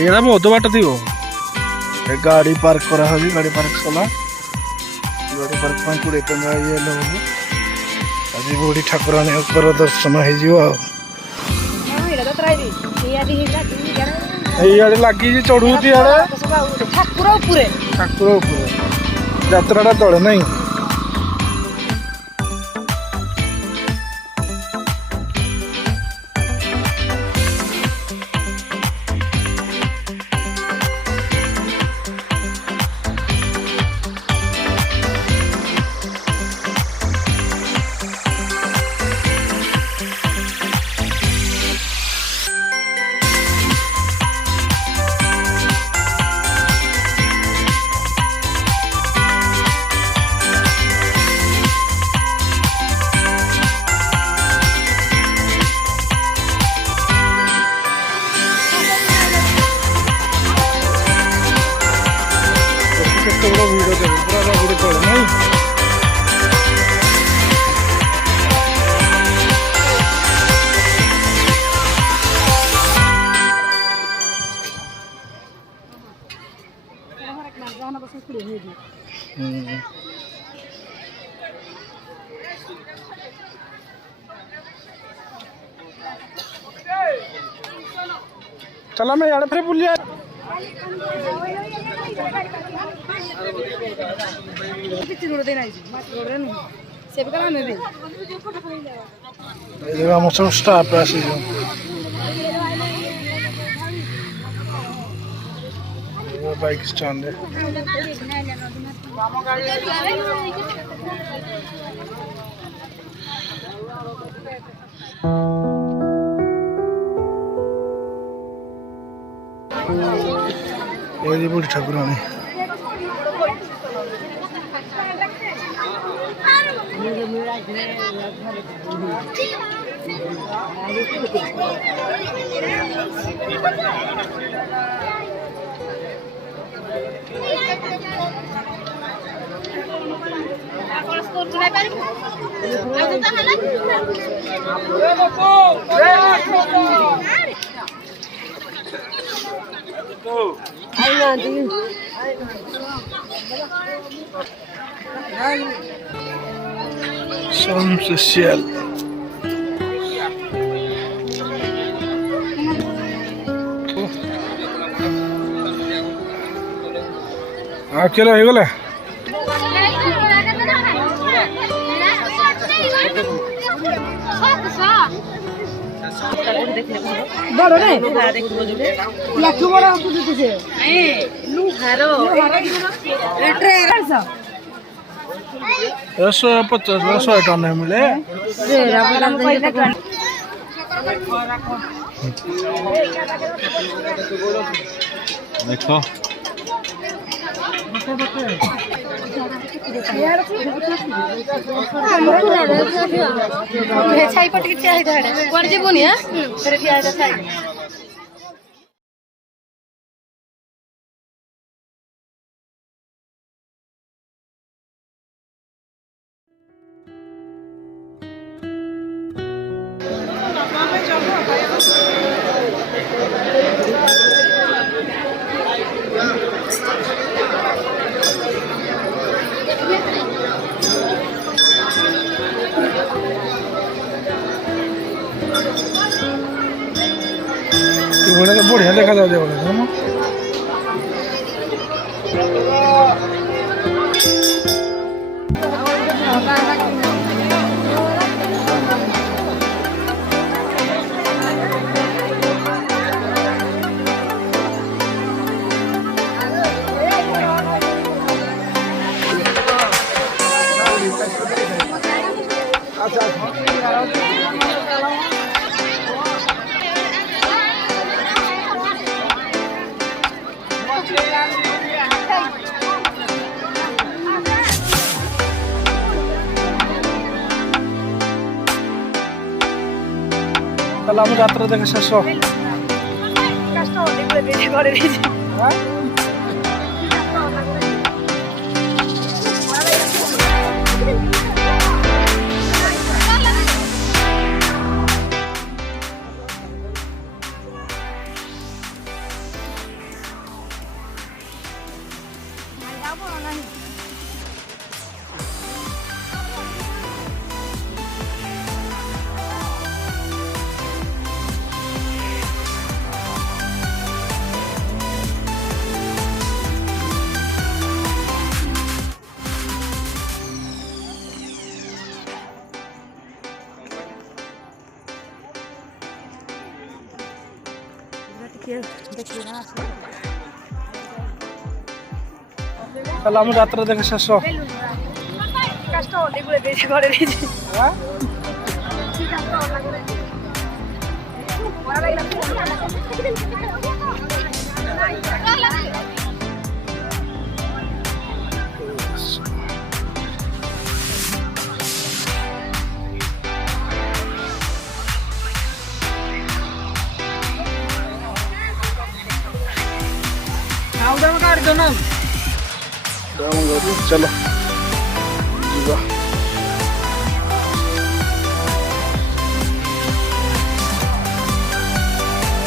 ଏଇଟା ବହୁତ ବାଟ ଥିବ। ଗାଡ଼ି ପାର୍କ କରାହେଉଛି, ଗାଡ଼ି ପାର୍କ ସଲା ଗାଡ଼ି ପାର୍କ ପାଇଁ 20 ଟଙ୍କା ଇଏ ନେଉଛି। ଆଜି ବୁଢ଼ୀ ଠାକୁରାଣୀଙ୍କର ଦର୍ଶନ ହେଇଯିବ ଆଉ। ଏଇଆଡ଼େ ଲାଗିଛି ଚଢୁଛି ଇଆଡ଼େ ଠାକୁର ଉପରେ ଯାତ୍ରାଟା ତଳେ ନାଇଁ। କେତେ ବଡ଼ ଭିଡ଼ ଦେବ ପୁରା ରଗୁଡ଼ି ତଳେ ନାଇଁ। चला मैं यार फिर बुलिया हम सब स्टाफ आसी बाइक स्टैंड है। ये बुढ़ी ठाकुरानी Som social. चलो हो गला बड़ रे लाठू बड़ बुझुते ए लुहारो ट्रेन 150 टन मिले देखो छाई पट के चाहिए कोन जीवनी हां फिर किया था बढ़िया देखा जाए তাহলে আমি যাত্রা দেখে শেষ তাহলে আমি রাত্রে দেখে শেষ হ্যাঁ? চলো ଯିବା